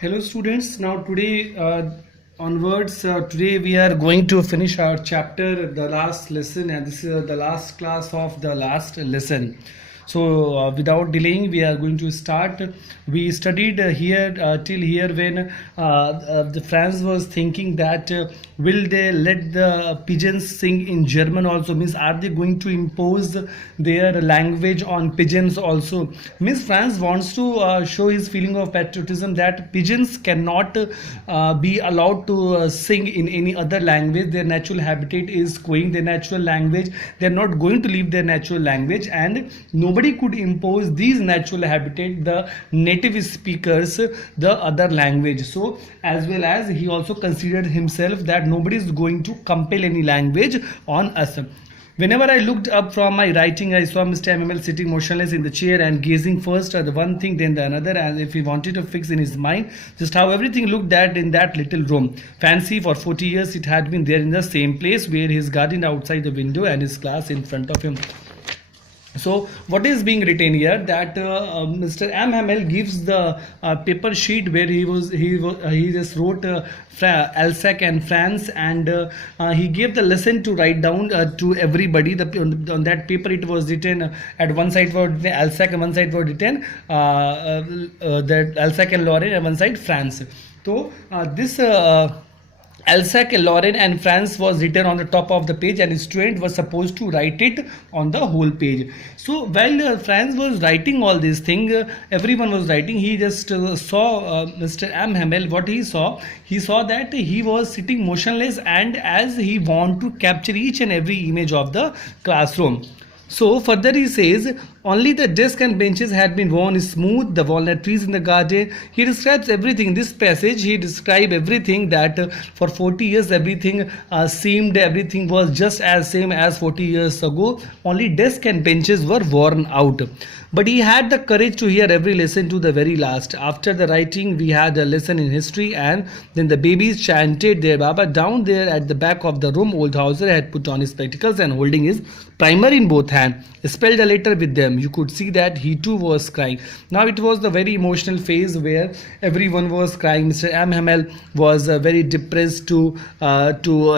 Hello students, now today onwards, today we are going to finish our chapter, the last lesson, and this is the last class of the last lesson. So without delaying, we are going to start. We studied here till here when the France was thinking that will they let the pigeons sing in German also, means are they going to impose their language on pigeons also. Means France wants to show his feeling of patriotism that pigeons cannot be allowed to sing in any other language. Their natural habitat is going, their natural language, they are not going to leave their natural language, and nobody could impose these natural habitat, the native speakers, the other language. So as well as he also considered himself that nobody is going to compel any language on us. Whenever I looked up from my writing, I saw Mr. MML sitting motionless in the chair and gazing first at the one thing, then the another, as if he wanted to fix in his mind just how everything looked at in that little room. Fancy, for 40 years it had been there in the same place, where his garden outside the window and his class in front of him. So what is being written here, that Mr. M. Hamel gives the paper sheet where he just wrote Alsace and France, and he gave the lesson to write down to everybody. On that paper it was written, at one side was written Alsace and one side was written that Alsace and Lorraine, and one side France. So this Alsace, Lorraine and France was written on the top of the page, and the student was supposed to write it on the whole page. So while France was writing all these things, everyone was writing, he just saw Mr. M. Hamel. What he saw that he was sitting motionless, and as he wanted to capture each and every image of the classroom. So further he says, only the desk and benches had been worn smooth, the walnut trees in the garden. He describes everything. In this passage, he describes everything, that for 40 years everything everything was just as same as 40 years ago. Only desk and benches were worn out. But he had the courage to hear every lesson to the very last. After the writing, we had a lesson in history, and then the babies chanted their Baba. Down there at the back of the room, old Hauser had put on his spectacles and holding his primer in both hands, spelled a letter with them. You could see that he too was crying. Now it was the very emotional phase where everyone was crying. Mr. M. Hamel was very depressed to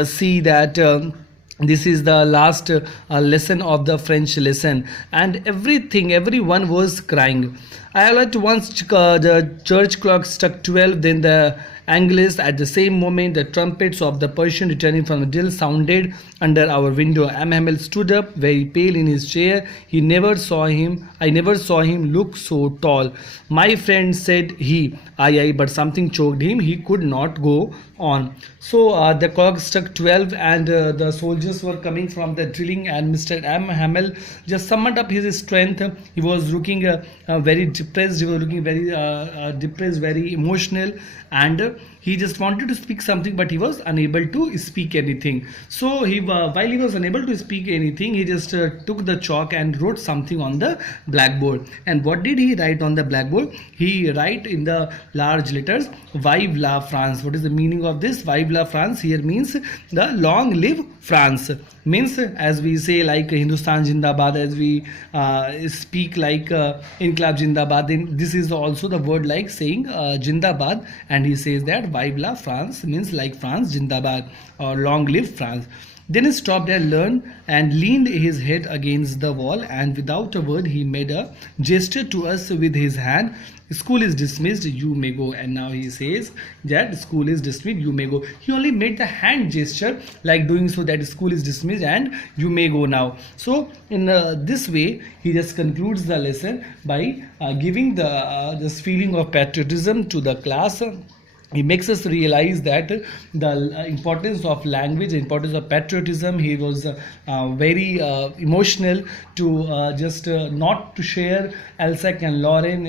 see that this is the last lesson of the French lesson, and everyone was crying. All at once the church clock struck 12, then the Angelus. At the same moment, the trumpets of the Persian returning from the Dill sounded under our window. M. Hamel stood up, very pale in his chair. I never saw him look so tall. My friend, said he. Aye, but something choked him. He could not go on. So the clock struck 12, and the soldiers were coming from the drilling, and Mr. M. Hamel just summoned up his strength. He was looking very depressed. He was looking very depressed, very emotional, and he just wanted to speak something, but he was unable to speak anything. So while he was unable to speak anything, he just took the chalk and wrote something on the blackboard. And what did he write on the blackboard? He write in the large letters, Vive la France. What is the meaning of this? Vive la France here means the long live France. Means, as we say, like Hindustan Jindabad, as we speak like Inqilab Jindabad, then this is also the word like saying Jindabad, and he says that Vive la France means like France Jindabad, or long live France. Then he stopped and leaned his head against the wall, and without a word he made a gesture to us with his hand. School is dismissed, you may go. And now he says that school is dismissed, you may go. He only made the hand gesture like doing so that school is dismissed and you may go now. So in this way he just concludes the lesson by giving this feeling of patriotism to the class. He makes us realize that the importance of language, the importance of patriotism. He was very emotional to just not to share Alsace and Lorraine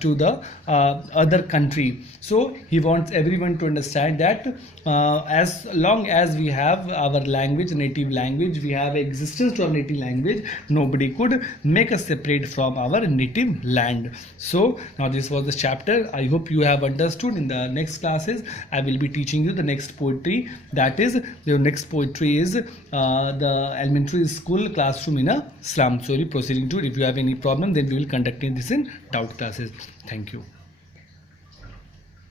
to the other country. So he wants everyone to understand that as long as we have our language, native language, we have existence to our native language, nobody could make us separate from our native land. So now this was the chapter. I hope you have understood. In the next classes I will be teaching you the next poetry. That is, the next poetry is the elementary school classroom in a slum. So we'll be proceeding to it. If you have any problem, then we will conduct this in doubt classes. Thank you.